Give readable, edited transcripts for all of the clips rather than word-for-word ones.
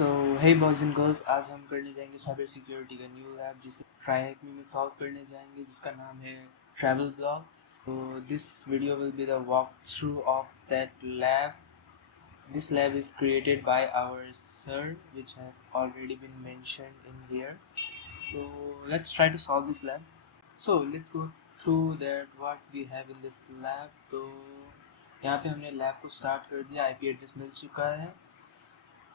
So hey boys and girls, आज हम करने जाएंगे साइबर सिक्योरिटी का न्यू लैब जिसे ट्राई में सॉल्व करने जाएंगे, जिसका नाम है ट्रैवल ब्लॉग। तो this video will be the walk through of that lab. This lab is created by our sir, which have already been mentioned in here. So let's try to solve this lab. So let's go through that what we have in this lab. तो यहाँ पे हमने लैब को स्टार्ट कर दिया, IP address मिल चुका है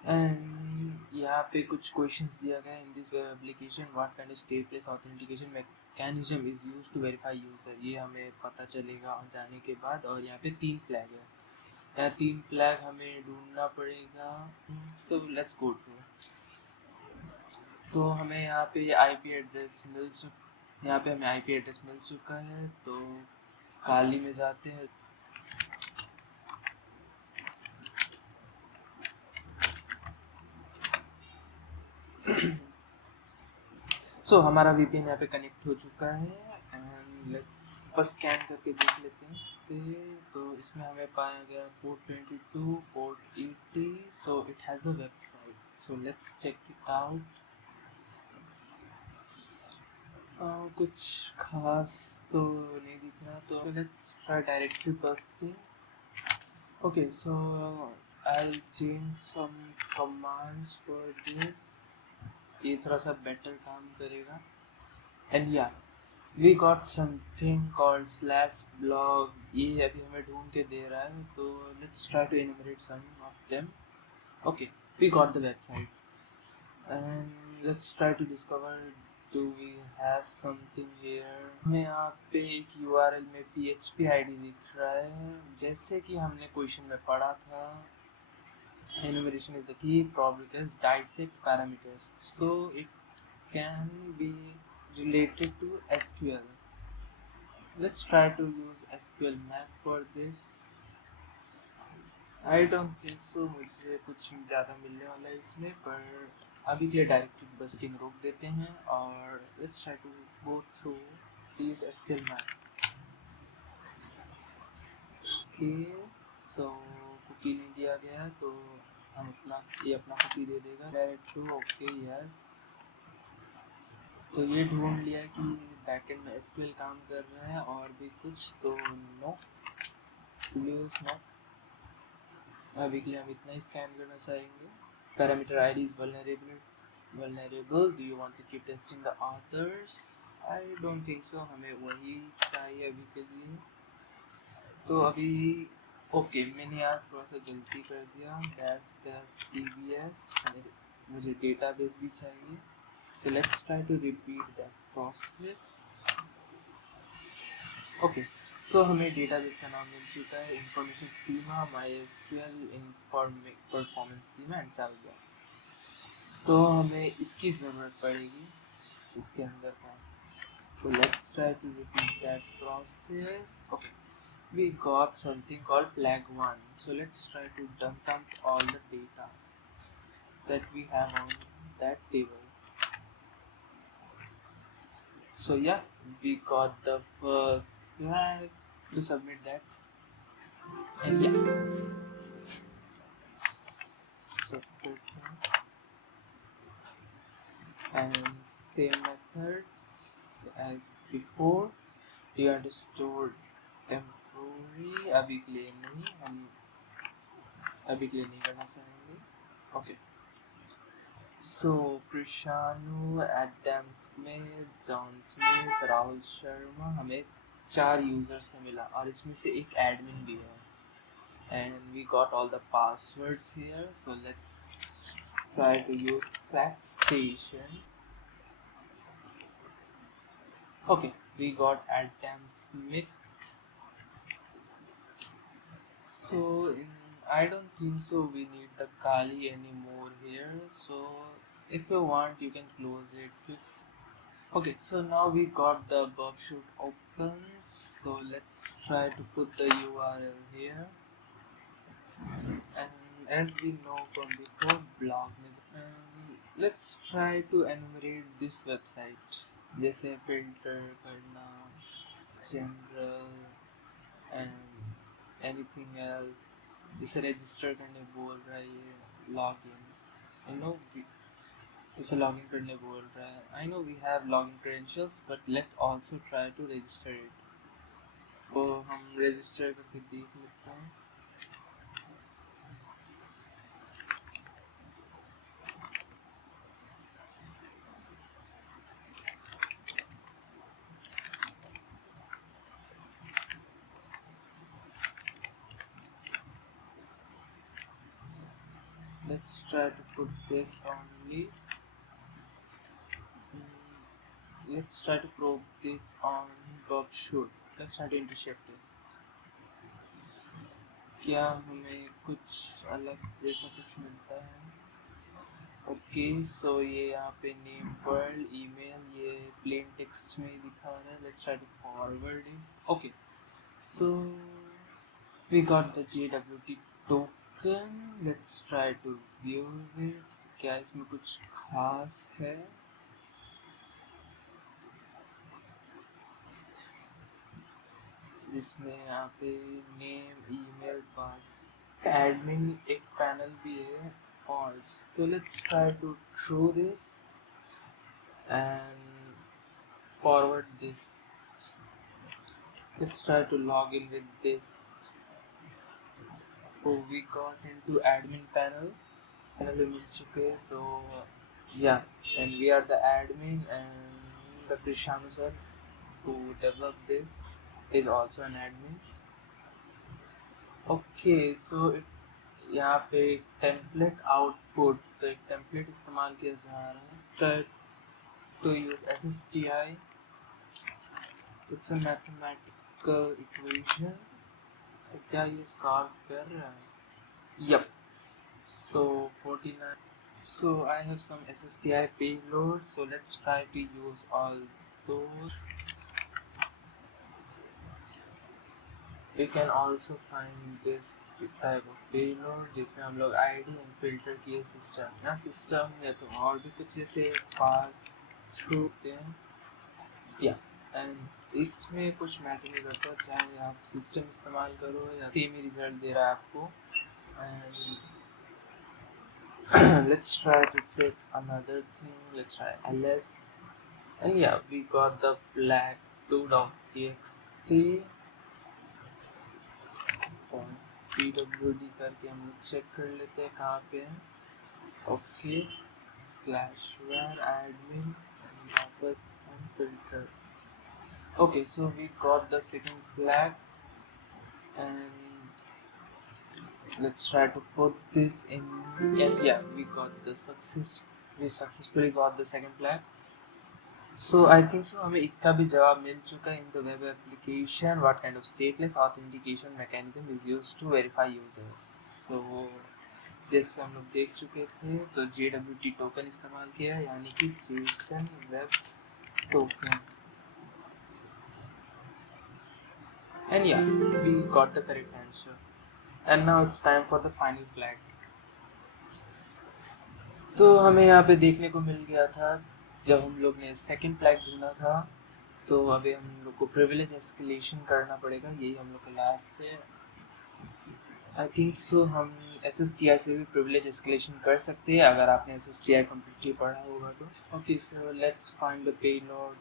एंड यहाँ पे कुछ क्वेश्चंस दिया गया है. In this web application what kind of stateless authentication mechanism is used to verify user, ये हमें पता चलेगा जाने के बाद. और यहाँ पे 3 फ्लैग है, यहाँ 3 फ्लैग हमें ढूंढना पड़ेगा. So let's go through. तो हमें यहाँ पे आईपी एड्रेस यहाँ पे हमें आईपी एड्रेस मिल चुका है. तो काली में जाते हैं. सो हमारा वीपीएन यहाँ पे कनेक्ट हो चुका है एंड लेट्स बस स्कैन करके देख लेते हैं. तो इसमें हमें पाया गया port 22, port 80. So it has a website, so let's check it out. कुछ खास तो नहीं दिख रहा, तो let's try directory busting. Okay, so I will change some commands for this. ये थोड़ा सा बेटर काम करेगा. And yeah we got something called slash blog. ये अभी हमें ढूंढ के दे रहा है, तो let's try to enumerate some of them. Okay, we got the website and let's try to discover do we have something here. हमें यहाँ पे एक यूआरएल में php id दिख रहा है, जैसे कि हमने क्वेश्चन में पढ़ा था. Enumeration is the key. Problem is dissect parameters, so it can be related to SQL. Let's try to use SQL map for this. I don't think so मुझे कुछ ज़्यादा मिलने वाला है इसमें, पर अभी के लिए डायरेक्टरी बस्टिंग रोक देते हैं और let's try to go through use SQL map. Okay, so cookie नहीं दिया गया है, तो हम ये अपना कुकी दे देगा. Direct okay yes. तो ये ढूंढ लिया कि बैकएंड में एसक्यूएल काम कर रहा है और भी कुछ, तो नो यूज नो. अभी के लिए हम इतना ही स्कैन करना चाहेंगे. Parameter ID is vulnerable. Do you want to keep testing the others? I don't think so, हमें वही चाहिए अभी के लिए. तो अभी ओके, मैंने यहाँ थोड़ा सा गलती कर दिया. -dbs, मुझे डेटाबेस भी चाहिए. So let's try to repeat that process. Okay, so हमें डेटाबेस का नाम मिल चुका है. Information schema, MySQL performance schema and travel blog. तो हमें इसकी ज़रूरत पड़ेगी इसके अंदर का. So let's try to repeat that process. Okay, we got something called flag 1. So let's try to dump all the data that we have on that table. So yeah, we got the first flag to submit that. And yeah, so put that. And same methods as before. You want to store temporary. अभी के लिए नहीं, हम अभी के लिए नहीं करना चाहेंगे. Okay. So Prishanu, Adam Smith, John Smith, Rahul शर्मा, हमें 4 यूजर्स का मिला और इसमें से एक एडमिन भी है. And we got all the passwords here, so let's try to use CrackStation. Okay, we got Adam Smith. So I don't think so we need the Kali anymore here, so if you want you can close it. Okay, so now we got the Bob shoot open, so let's try to put the URL here. And as we know from before, blog is, let's try to enumerate this website, जैसे filter करना, general and anything else. जैसे register करने बोल रहा है ये login. I know इसे लॉगिन करने बोल रहा है. I know we have login credentials, but let's also try to register it. तो हम register करके देख लेते हैं. Let's try to put this only. Let's try to probe this on verb should. Let's try to intercept this. क्या हमें कुछ अलग जैसा कुछ मिलता है? ओके, सो ये यहाँ पे नेम वर्ल्ड ईमेल ये प्लेन टेक्स्ट में दिखा रहा है. Let's try to forward it. Okay, so we got the JWT token. Let's try to view it. क्या इसमें कुछ खास है? जिसमें यहाँ पे नेम ईमेल पास एडमिन एक पैनल भी है. False. So let's try to true this and forward this. Let's try to log in with this. Oh, we got into admin panel. Panel में मिल चुके तो yeah, and we are the admin and the Krishanu sir who developed this is also an admin. Okay, so it यहाँ पे template output तो एक टेम्पलेट इस्तेमाल किया जा रहा है. Try to use SSTI. It's a mathematical equation. क्या ये सॉल्व कर रहा है? Yup. So 49. So I have some SSTI payload, so let's try to use all those. We can also find this type of payload जिसमें हम लोग ID and filter किए सिस्टम या सिस्टम या तो और भी कुछ जैसे पास थ्रू हैं या एंड इसमें कुछ मैटर नहीं करता चाहे आप सिस्टम इस्तेमाल करो या सेम ही रिजल्ट दे रहा है आपको. And let's try to check another thing. Let's try ls and yeah, we got the flag 2.txt. PWD करके हम लोग चेक कर लेते हैं कहाँ पे है. ओके, /var admin वापस unfilter. Okay, so we got the second flag and let's try to put this in. And yeah, we successfully got the second flag. So I think so हमें इसका भी जवाब मिल चुका है. In the web application, what kind of stateless authentication mechanism is used to verify users? So जैसे हम लोग देख चुके थे तो JWT टोकन इस्तेमाल किया यानी कि JSON web token. And yeah, we got the correct answer. And now it's time for the final flag. तो हमें यहाँ पे देखने को मिल गया था जब हम लोग ने सेकंड फ्लैग ढूंढा था तो अभी हम लोग को प्रिविलेज एस्केलेशन करना पड़ेगा. यही हम लोग का लास्ट है. आई थिंक सो हम SSTI से भी प्रिविलेज एस्केलेशन कर सकते हैं अगर आपने SSTI कम्प्लीटली पढ़ा होगा तो. Okay, so let's find the payload.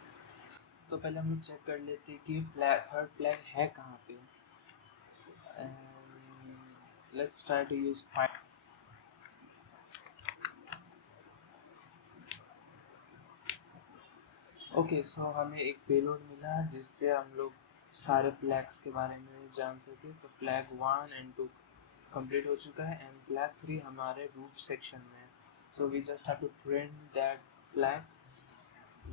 तो पहले हम लोग चेक कर लेते हैं कि थर्ड फ्लैग है कहाँ पे. Let's try to use find. Okay, so हमें एक पेलोड मिला जिससे हम लोग सारे फ्लैग्स के बारे में जान सके. तो फ्लैग 1 and 2 कंप्लीट हो चुका है एंड फ्लैग 3 हमारे रूट सेक्शन में है. So we just have to print that flag.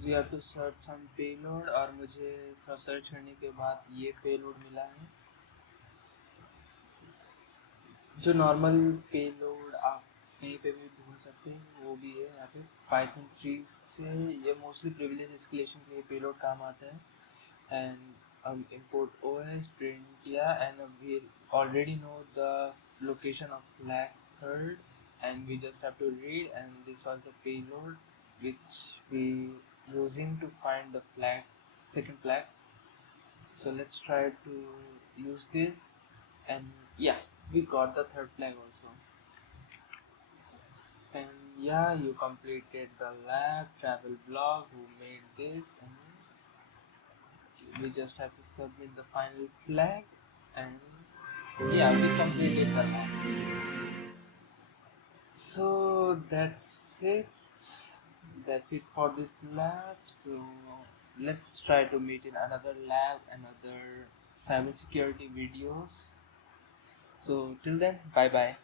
We have to search some payload और मुझे थोड़ा सर्च करने के बाद ये पेलोड मिला है. जो नॉर्मल पेलोड आप कहीं पे भी ढूंढ सकते हैं वो भी है यहाँ पे. Python 3 से ये मोस्टली प्रिविलेज एस्केलेशन के लिए पेलोड काम आता है. And import OS print and we already know the location of flag third and we just have to read and this was the payload which we using to find the second flag. So let's try to use this and yeah, we got the third flag also. And yeah, you completed the lab travel blog. Who made this? And we just have to submit the final flag, and yeah, we completed the lab. So that's it for this lab. So let's try to meet in another lab, another cybersecurity videos. So till then, bye bye.